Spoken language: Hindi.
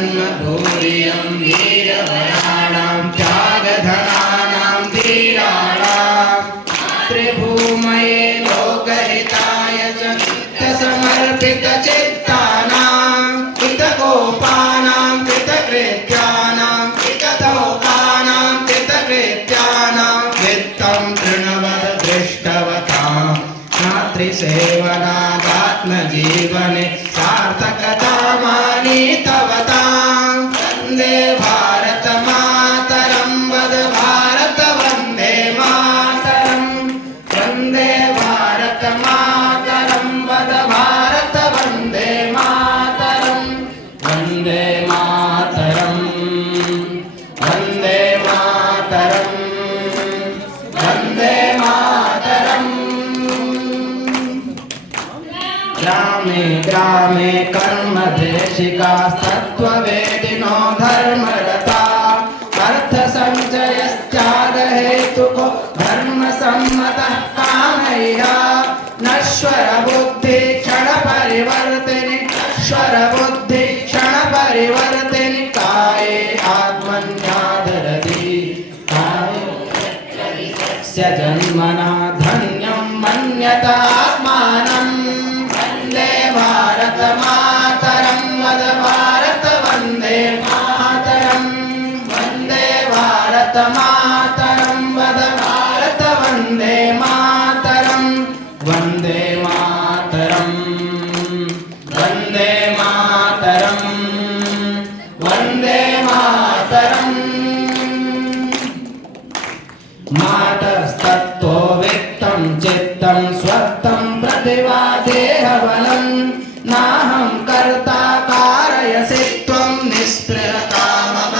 जन्मभूरियं वीरवराणां त्यागधनानां धीराणां मातृभूमये लोकहिताय च नित्यसमर्पितचित्तानां कृतकोपानां कृतकृत्यानां कृततोपानां कृतकृत्यानां वित्तं तृणवद दृष्टवतां मातृसेवनादात्मजीवने सार्थकतामानीतवतां वन्दे भारत मातरं वद भारत वन्दे मातरं वन्दे भारत मातरं वद भारत वन्दे मातरं वन्दे मातरं वन्दे मातरं वन्दे मातरं। ग्रामे ग्रामे कर्मदेशिकास्तत्त्ववेदिनो धर्मरता अर्थसञ्चयस्त्यागहेतुको धर्मसम्मतः कामय्या नश्वरबुद्धि क्षणपरिवर्तिनि नश्वरबुद्धि क्षणपरिवर्तिनि काये आत्मन्यादरति काये जन्मना धन्यं मन्यत आत्मानं वन्दे भारत मातरं वद भारत वन्दे मातरं वन्दे भारत मातरं वद भारत वन्दे मातरं वन्दे मातरं वन्दे मातरं वन्दे मातरम्। मातस्तत्त्वो वित्तं चित्तं स्वत्तं प्रतिभादेहबलं नाहं कर्ता